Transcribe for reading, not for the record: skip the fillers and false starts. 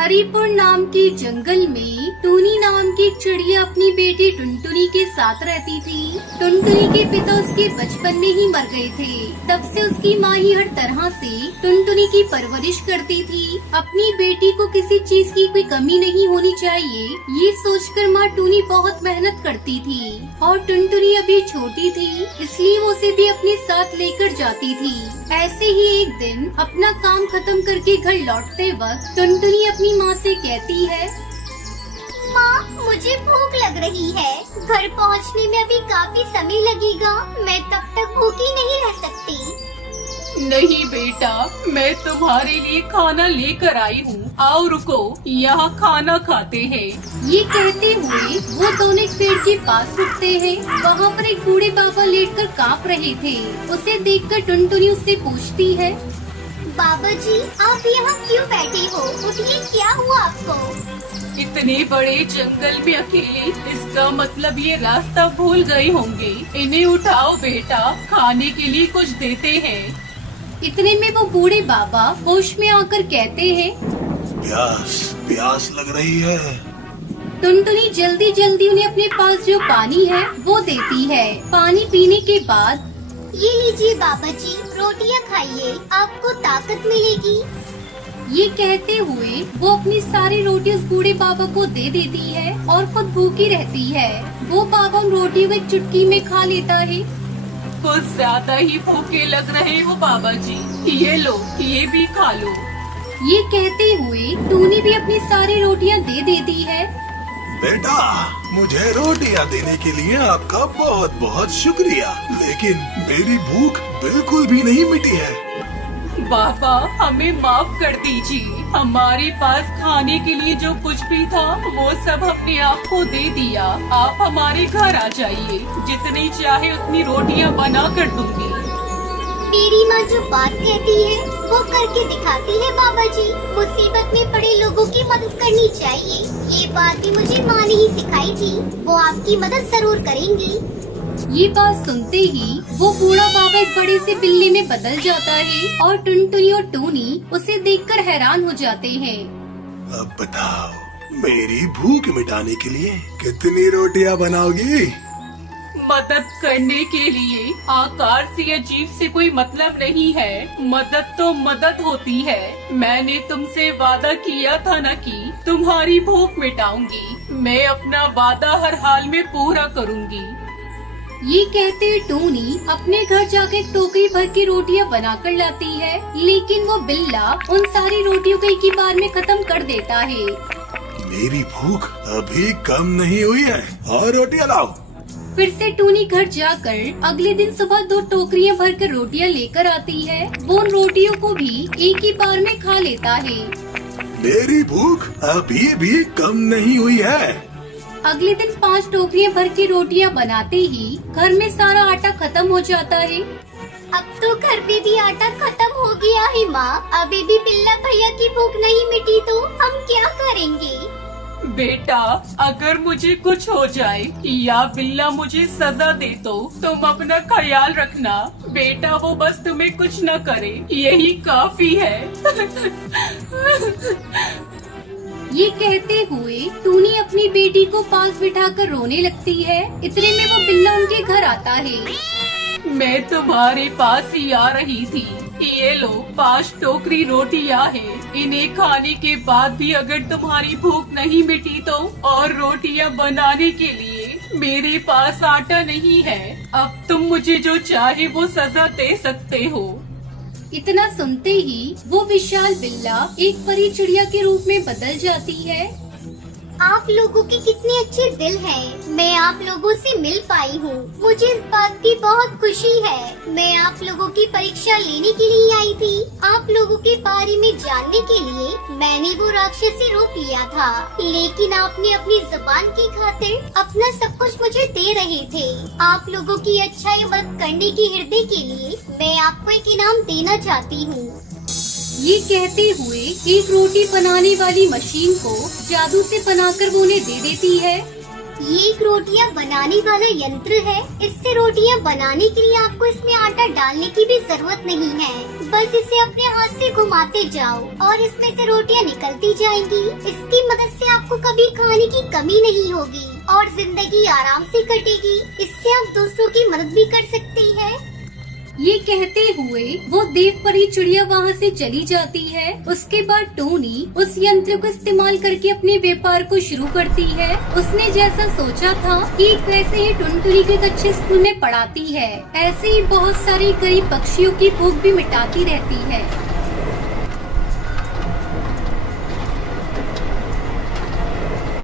हरिपुर नाम के जंगल में टूनी नाम की एक चिड़िया अपनी बेटी टुनटुनी के साथ रहती थी। टुनटुनी के पिता उसके बचपन में ही मर गए थे। तब से उसकी माँ ही हर तरह से टुनटुनी की परवरिश करती थी। अपनी बेटी को किसी चीज की कोई कमी नहीं होनी चाहिए, ये सोचकर माँ टूनी बहुत मेहनत करती थी। और टुनटुनी अभी छोटी थी, इसलिए वो उसे भी अपने साथ लेकर जाती थी। ऐसे ही एक दिन अपना काम खत्म करके घर लौटते वक्त टुनटुनी अपनी माँ से कहती है, माँ, मुझे भूख लग रही है। घर पहुँचने में अभी काफी समय लगेगा। मैं तब तक भूखी नहीं रह सकती। नहीं बेटा, मैं तुम्हारे लिए खाना लेकर आई हूँ। आओ रुको, यहाँ खाना खाते हैं। ये कहते हुए वो दोनों एक पेड़ के पास रुकते हैं। वहाँ पर एक बूढ़े बाबा लेटकर कांप रहे थे। उसे देखकर टुनटुनी उससे पूछती है, बाबा जी, आप यहाँ क्यों बैठे हो? उठिए, क्या हुआ आपको? इतने बड़े जंगल में अकेले, इसका मतलब ये रास्ता भूल गए होंगे। इन्हें उठाओ बेटा, खाने के लिए कुछ देते हैं। इतने में वो बूढ़े बाबा होश में आकर कहते हैं, प्यास लग रही है। टुनटुनी जल्दी जल्दी उन्हें अपने पास जो पानी है वो देती है। पानी पीने के बाद, ये लीजिए बाबा जी, रोटियाँ खाइए, आपको ताकत मिलेगी। ये कहते हुए वो अपनी सारी रोटी उस बूढ़े बाबा को दे देती है और खुद भूखी रहती है। वो बाबा उन रोटियों को एक चुटकी में खा लेता है। कुछ ज्यादा ही भूखे लग रहे हो बाबा जी, ये लो, ये भी खा लो। ये कहते हुए टूनी भी अपनी सारी रोटियां दे देती है। बेटा, मुझे रोटियां देने के लिए आपका बहुत बहुत शुक्रिया, लेकिन मेरी भूख बिल्कुल भी नहीं मिटी है। बाबा, हमें माफ कर दीजिए। हमारे पास खाने के लिए जो कुछ भी था वो सब अपने आप को दे दिया। आप हमारे घर आ जाइए, जितनी चाहे उतनी रोटियां बना कर दूंगी। मेरी माँ जो बात कहती है वो करके दिखाती है बाबा जी। मुसीबत में पड़े लोगों की मदद करनी चाहिए। ये बात भी मुझे माँ ने ही सिखाई थी। वो आपकी मदद जरूर करेंगी। ये बात सुनते ही वो बूढ़ा बाबा एक बड़े से बिल्ली में बदल जाता है और टुनटुनी और टूनी उसे देखकर हैरान हो जाते हैं। अब बताओ, मेरी भूख मिटाने के लिए कितनी रोटियां बनाओगी? मदद करने के लिए आकार से अजीब से कोई मतलब नहीं है। मदद तो मदद होती है। मैंने तुमसे वादा किया था न कि तुम्हारी भूख मिटाऊंगी। मैं अपना वादा हर हाल में पूरा करूंगी। ये कहते टूनी अपने घर जाकर एक टोकरी भर की रोटियां बनाकर लाती है, लेकिन वो बिल्ला उन सारी रोटियों को एक ही बार में खत्म कर देता है। मेरी भूख अभी कम नहीं हुई है, और रोटियां लाओ। फिर से टूनी घर जाकर अगले दिन सुबह 2 टोकरियां भरकर रोटियां लेकर आती है। वो उन रोटियों को भी एक ही बार में खा लेता है। मेरी भूख अभी भी कम नहीं हुई है। अगले दिन 5 टोकरियां भर की रोटियां बनाते ही घर में सारा आटा खत्म हो जाता है। अब तो घर पे भी आटा खत्म हो गया है माँ। अभी भी बिल्ला भैया की भूख नहीं मिटी तो हम क्या करेंगे? बेटा, अगर मुझे कुछ हो जाए या बिल्ला मुझे सजा दे तो तुम अपना ख्याल रखना। बेटा, वो बस तुम्हें कुछ न करे, यही काफी है। ये कहते हुए टूनी अपनी बेटी को पास बिठाकर रोने लगती है। इतने में वो बिल्ला उनके घर आता है। मैं तुम्हारे पास ही आ रही थी। ये लो, 5 टोकरी रोटियां हैं। इन्हें खाने के बाद भी अगर तुम्हारी भूख नहीं मिटी तो, और रोटियां बनाने के लिए मेरे पास आटा नहीं है। अब तुम मुझे जो चाहे वो सजा दे सकते हो। इतना सुनते ही वो विशाल बिल्ला एक परी चिड़िया के रूप में बदल जाती है। आप लोगों के कितने अच्छे दिल हैं। मैं आप लोगों से मिल पाई हूँ। मुझे इस बात की बहुत खुशी है। मैं आप लोगों की परीक्षा लेने के लिए आई थी। आप लोगों के बारे में जानने के लिए मैंने वो राक्षसी रूप लिया था, लेकिन आपने अपनी जुबान की खातिर अपना सब कुछ मुझे दे रहे थे। आप लोगों की अच्छाई मदद करने की हृदय के लिए मैं आपको एक इनाम देना चाहती हूँ। ये कहते हुए एक रोटी बनाने वाली मशीन को जादू से बनाकर वो उन्हें दे देती है। ये एक रोटियां बनाने वाला यंत्र है। इससे रोटियां बनाने के लिए आपको इसमें आटा डालने की भी जरूरत नहीं है। बस इसे अपने हाथ से घुमाते जाओ और इसमें से रोटियां निकलती जाएंगी। इसकी मदद से आपको कभी खाने की कमी नहीं होगी और जिंदगी आराम से कटेगी। इससे आप दूसरों की मदद भी कर सकते हैं। ये कहते हुए वो देव परी चिड़िया वहाँ से चली जाती है। उसके बाद टोनी उस यंत्र को इस्तेमाल करके अपने व्यापार को शुरू करती है। उसने जैसा सोचा था कि कैसे ही टुनटुनी को एक अच्छे स्कूल में पढ़ाती है, ऐसे ही बहुत सारे गरीब पक्षियों की भूख भी मिटाती रहती है।